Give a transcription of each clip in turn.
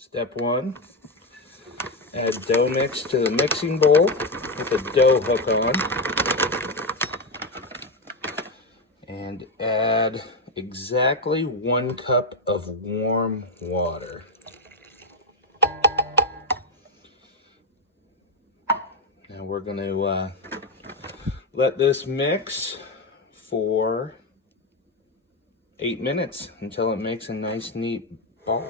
Step 1, add dough mix to the mixing bowl with a dough hook on. And add exactly 1 cup of warm water. Now we're going to let this mix for 8 minutes until it makes a nice neat ball.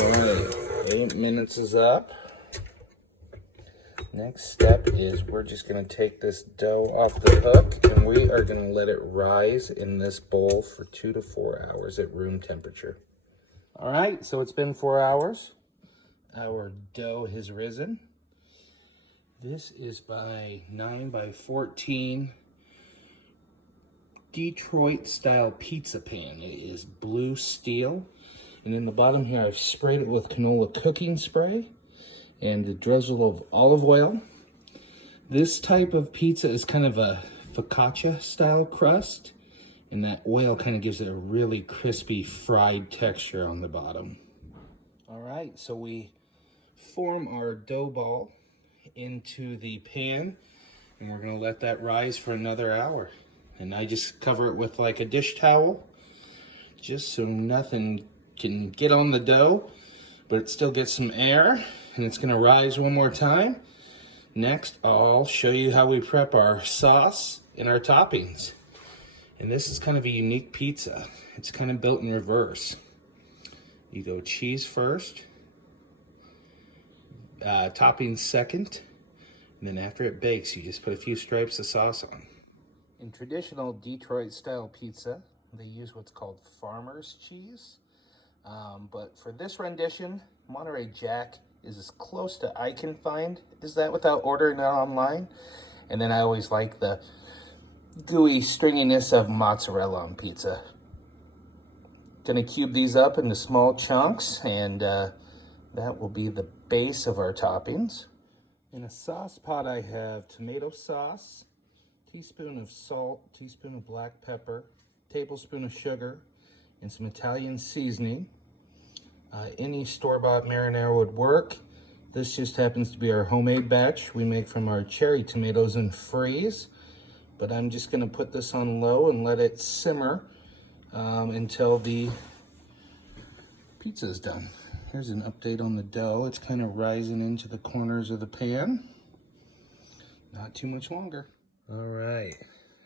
Alright, 8 minutes is up. Next step is we're just going to take this dough off the hook and we are going to let it rise in this bowl for 2 to 4 hours at room temperature. All right, so it's been 4 hours. Our dough has risen. This is by 9 by 14 Detroit style pizza pan. It is blue steel. And in the bottom here, I've sprayed it with canola cooking spray and a drizzle of olive oil. This type of pizza is kind of a focaccia style crust, and that oil kind of gives it a really crispy fried texture on the bottom. All right, so we form our dough ball into the pan, and we're gonna let that rise for another hour. And I just cover it with like a dish towel, just so nothing can get on the dough, but it still gets some air. And it's gonna rise one more time. Next, I'll show you how we prep our sauce and our toppings. And this is kind of a unique pizza. It's kind of built in reverse. You go cheese first, toppings second, and then after it bakes, you just put a few stripes of sauce on. In traditional Detroit style pizza, they use what's called farmer's cheese. But for this rendition, Monterey Jack is as close to I can find is that without ordering it online. And then I always like the gooey stringiness of mozzarella on pizza. Gonna cube these up into small chunks, and that will be the base of our toppings. In a sauce pot I have tomato sauce, teaspoon of salt, teaspoon of black pepper, tablespoon of sugar, and some Italian seasoning. Any store-bought marinara would work. This just happens to be our homemade batch we make from our cherry tomatoes and freeze. But I'm just gonna put this on low and let it simmer until the pizza is done. Here's an update on the dough. It's kind of rising into the corners of the pan. Not too much longer. All right,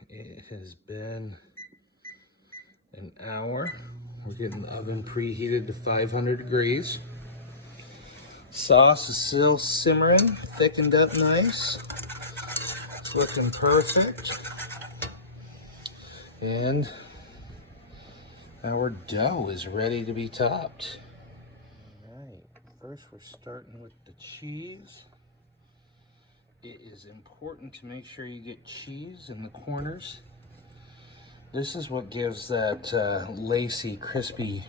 it has been an hour. We're getting the oven preheated to 500 degrees. Sauce is still simmering, thickened up nice. It's looking perfect. And our dough is ready to be topped. All right, first we're starting with the cheese. It is important to make sure you get cheese in the corners. This is what gives that lacy, crispy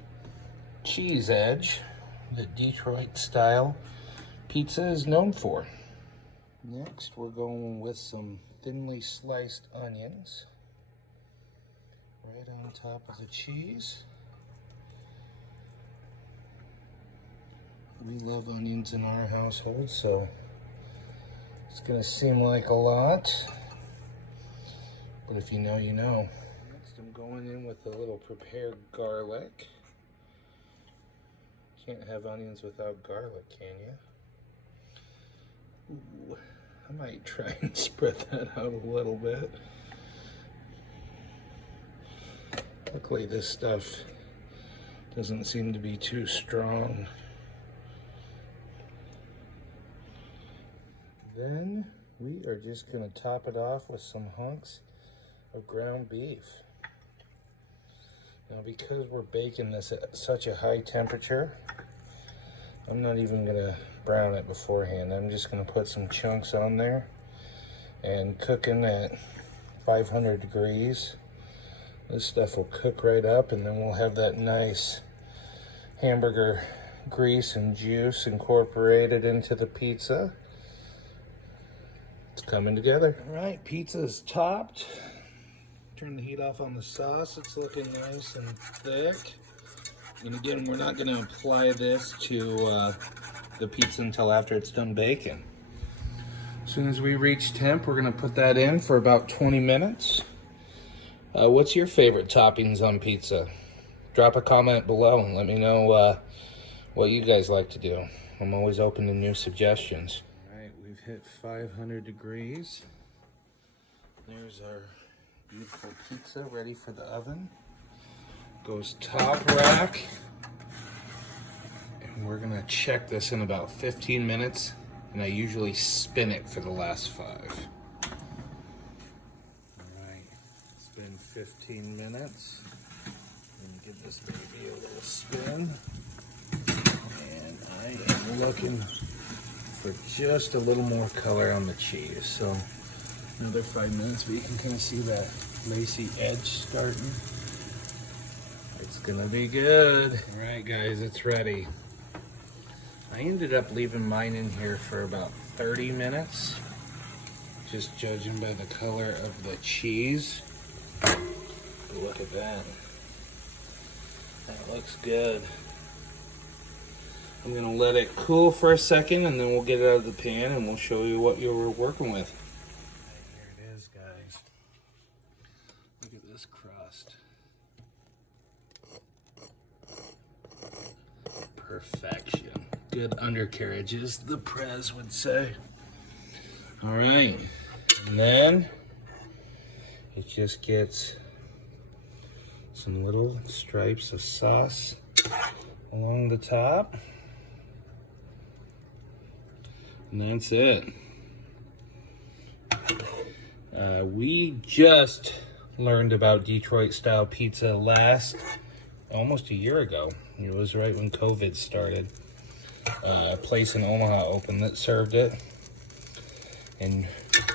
cheese edge that Detroit style pizza is known for. Next, we're going with some thinly sliced onions right on top of the cheese. We love onions in our household, so it's gonna seem like a lot, but if you know, you know. I'm going in with a little prepared garlic. Can't have onions without garlic, can you? Ooh, I might try and spread that out a little bit. Luckily this stuff doesn't seem to be too strong. Then we are just going to top it off with some hunks of ground beef. Now, because we're baking this at such a high temperature, I'm not even gonna brown it beforehand. I'm just gonna put some chunks on there and cooking at 500 degrees. This stuff will cook right up, and then we'll have that nice hamburger grease and juice incorporated into the pizza. It's coming together. All right, pizza is topped. Turn the heat off on the sauce. It's looking nice and thick. And again, we're not going to apply this to the pizza until after it's done baking. As soon as we reach temp, we're going to put that in for about 20 minutes. What's your favorite toppings on pizza? Drop a comment below and let me know what you guys like to do. I'm always open to new suggestions. All right, we've hit 500 degrees. There's our beautiful pizza ready for the oven. Goes top rack. And we're gonna check this in about 15 minutes. And I usually spin it for the last 5. All right, it's been 15 minutes. Let me give this baby a little spin. And I am looking for just a little more color on the cheese. So another 5 minutes, but you can kind of see that lacy edge starting. It's gonna be good. All right, guys, it's ready. I ended up leaving mine in here for about 30 minutes, just judging by the color of the cheese. Look at that. That looks good. I'm gonna let it cool for a second and then we'll get it out of the pan and we'll show you what you were working with. Here it is, guys. Look at this crust. Perfection. Good undercarriages, the Prez would say. All right, and then it just gets some little stripes of sauce along the top. And that's it. We just learned about Detroit style pizza almost a year ago. It was right when COVID started. A place in Omaha opened that served it. And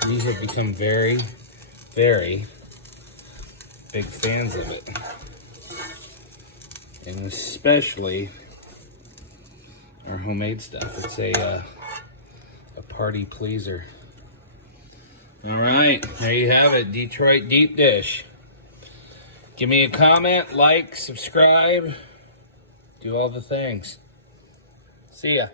we have become very, very big fans of it. And especially our homemade stuff. It's a party pleaser. All right, there you have it, Detroit deep dish. Give me a comment, like, subscribe, do all the things. See ya.